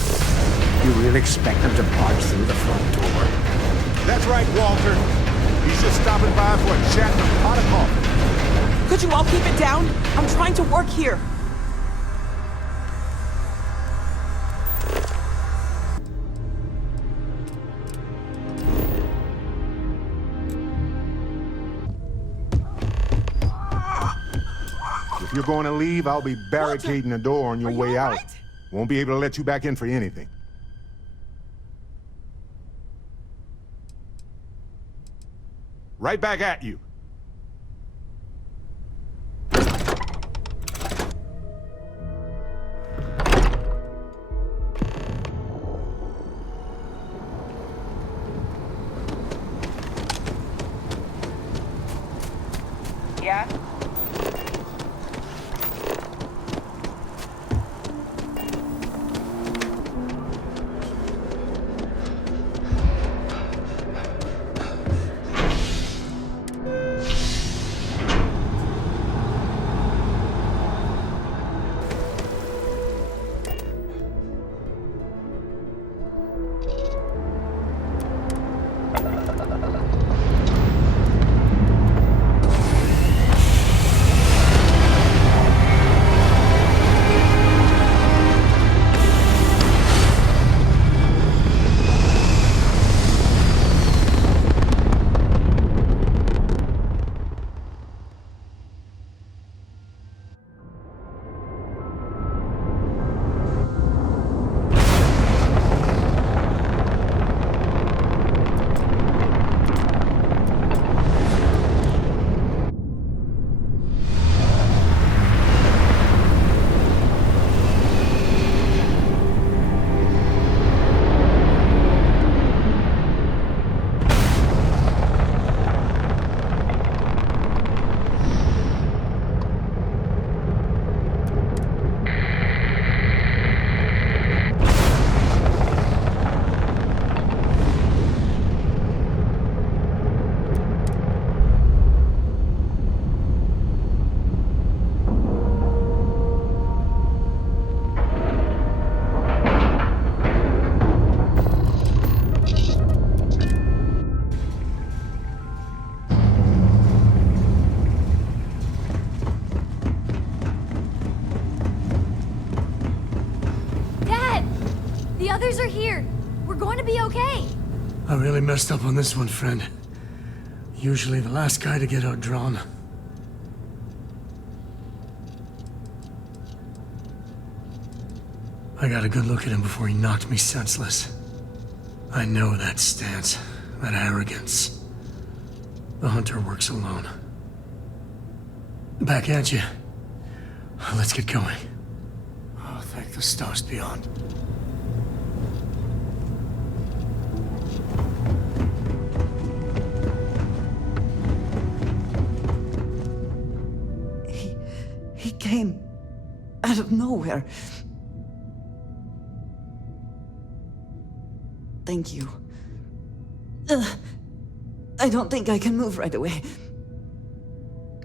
You really expect them to barge through the front door? That's right, Walter. He's just stopping by for a chat and a pot of coffee. Could you all keep it down? I'm trying to work here. If you're going to leave, I'll be barricading the door on your way out. Won't be able to let you back in for anything. Right back at you. Yeah? others are here. We're going to be okay. I really messed up on this one, friend. Usually the last guy to get outdrawn. I got a good look at him before he knocked me senseless. I know that stance. That arrogance. The hunter works alone. Back at you. Let's get going. Oh, thank the stars beyond. He came out of nowhere. Thank you. I don't think I can move right away.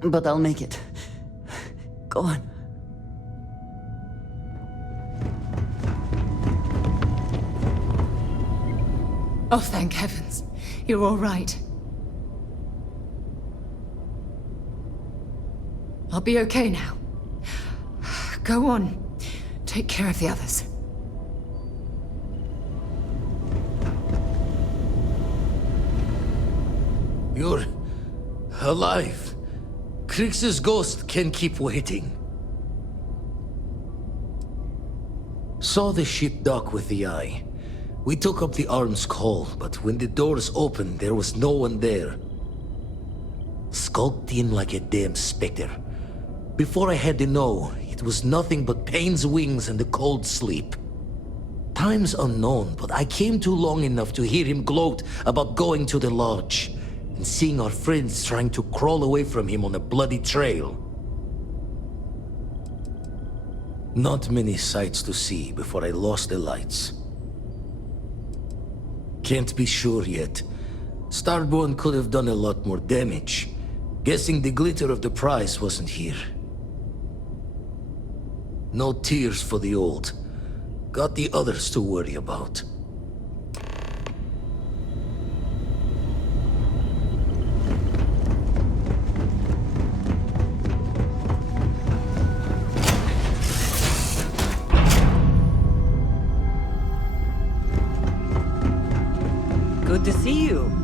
But I'll make it. Go on. Oh, thank heavens. You're all right. I'll be okay now. Go on. Take care of the others. You're alive. Krix's ghost can keep waiting. Saw the ship dock with the eye. We took up the arm's call, but when the doors opened, there was no one there. Skulked in like a damn specter. Before I had to know, it was nothing but pain's wings and a cold sleep. Time's unknown, but I came too long enough to hear him gloat about going to the lodge, and seeing our friends trying to crawl away from him on a bloody trail. Not many sights to see before I lost the lights. Can't be sure yet. Starborn could have done a lot more damage. Guessing the glitter of the prize wasn't here. No tears for the old. Got the others to worry about. Good to see you.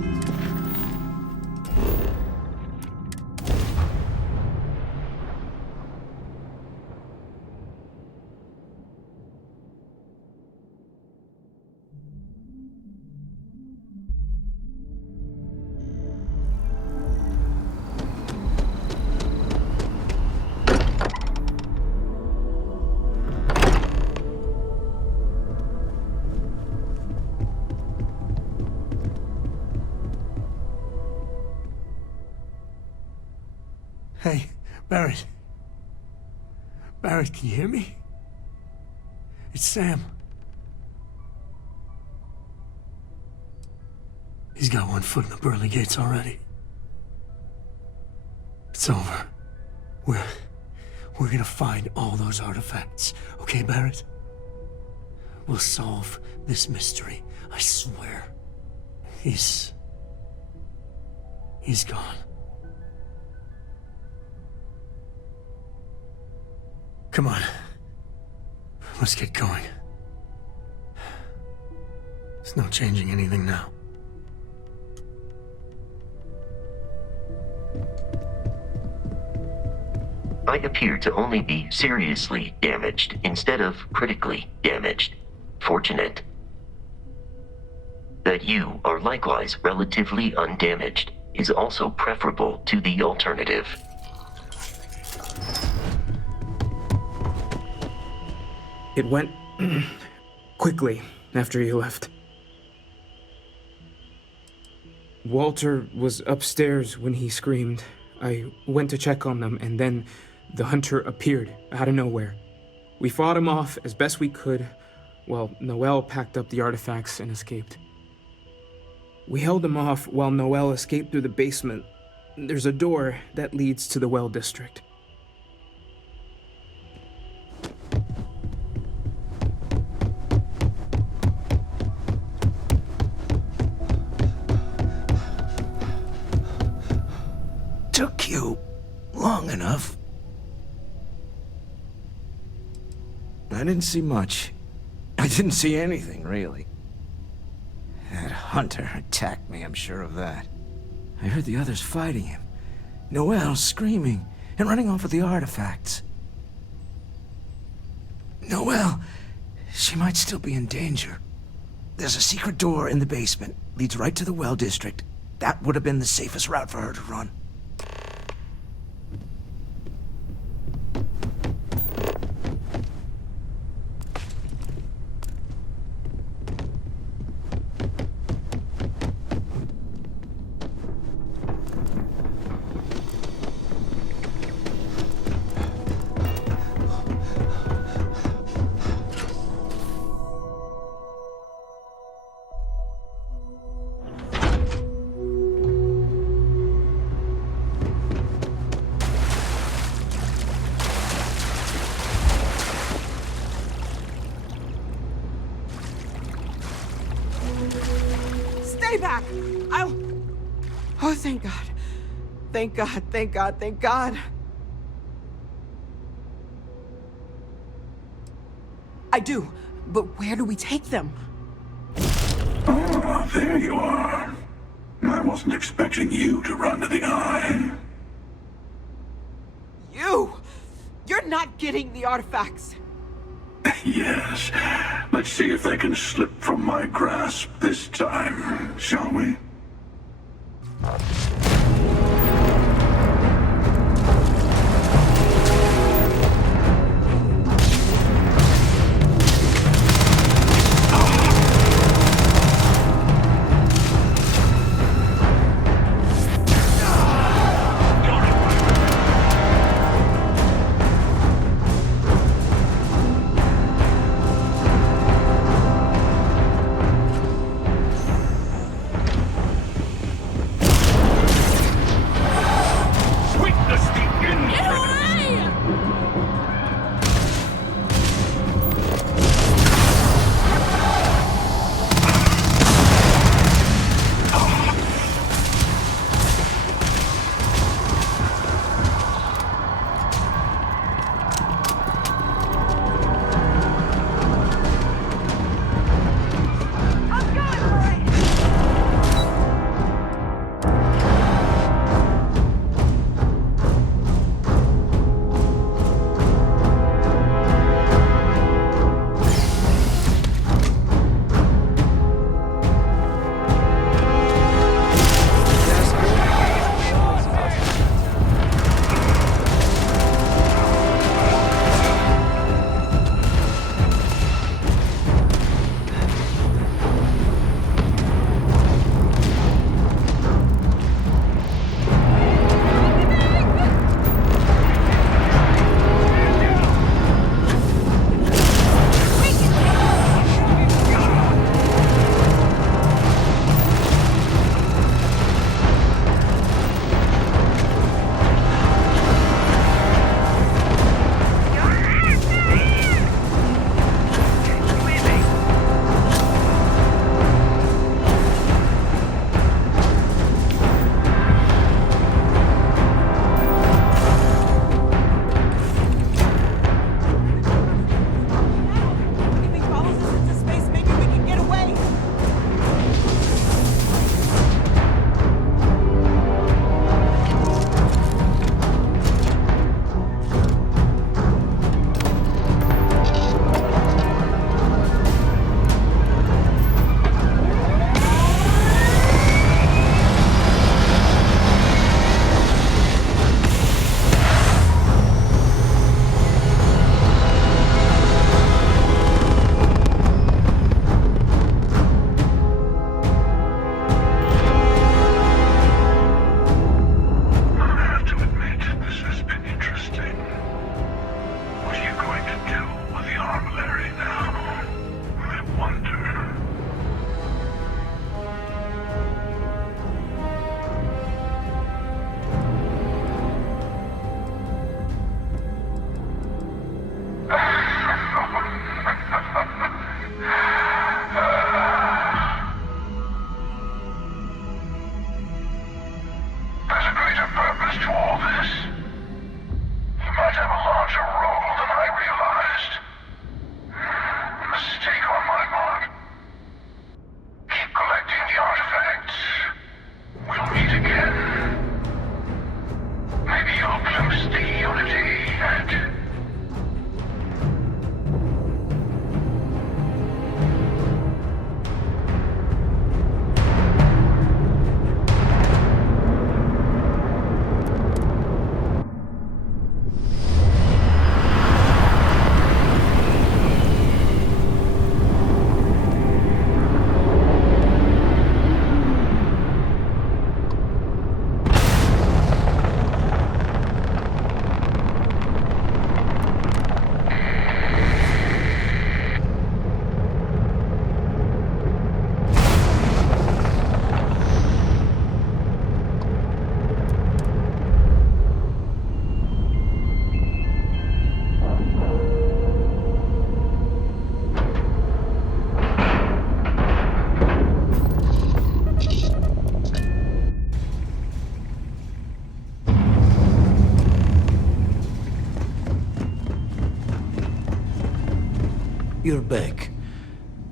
Hey, Barrett. Barrett, can you hear me? It's Sam. He's got one foot in the pearly gates already. It's over. We're gonna find all those artifacts. Okay, Barrett? We'll solve this mystery. I swear. He's gone. Come on. Let's get going. There's no changing anything now. I appear to only be seriously damaged instead of critically damaged. Fortunate. That you are likewise relatively undamaged is also preferable to the alternative. It went quickly after you left. Walter was upstairs when he screamed. I went to check on them, and then the hunter appeared out of nowhere. We fought him off as best we could, while Noel packed up the artifacts and escaped. We held him off while Noel escaped through the basement. There's a door that leads to the well district. Took you long enough. I didn't see much. I didn't see anything, really. That hunter attacked me, I'm sure of that. I heard the others fighting him. Noelle screaming and running off with the artifacts. Noelle, she might still be in danger. There's a secret door in the basement. Leads right to the well district. That would have been the safest route for her to run. Stay back! Oh, thank God. Thank God, thank God, thank God. I do, but where do we take them? Ah, there you are. I wasn't expecting you to run to the eye. You're not getting the artifacts. Yes. Let's see if they can slip from my grasp this time, shall we? you're back.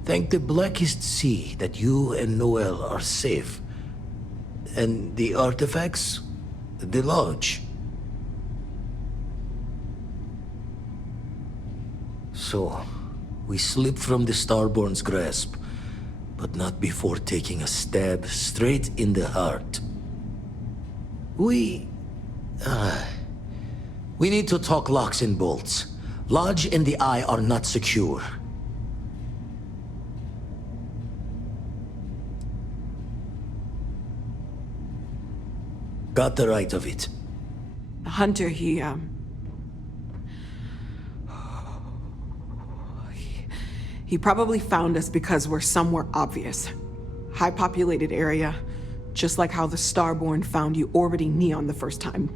Thank the blackest sea that you and Noel are safe. And the artifacts? The lodge. So, we slipped from the Starborn's grasp, but not before taking a stab straight in the heart. We need to talk locks and bolts. Lodge and the Eye are not secure. Got the right of it. The hunter, he probably found us because we're somewhere obvious. High-populated area, just like how the Starborn found you orbiting Neon the first time.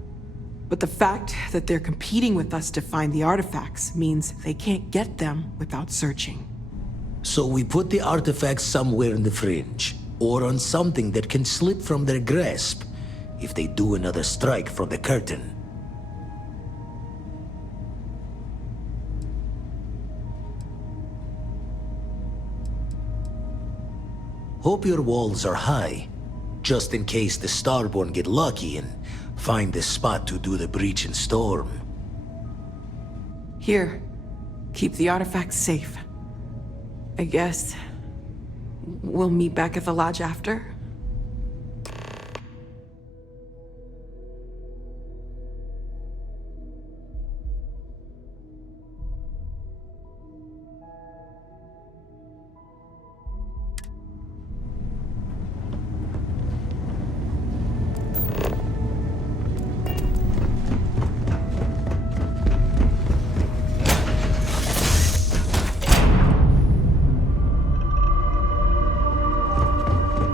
But the fact that they're competing with us to find the artifacts means they can't get them without searching. So we put the artifacts somewhere in the fringe, or on something that can slip from their grasp if they do another strike from the curtain. Hope your walls are high, just in case the Starborn get lucky and find the spot to do the breach and storm. Here, keep the artifacts safe. I guess we'll meet back at the lodge after?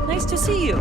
Nice to see you.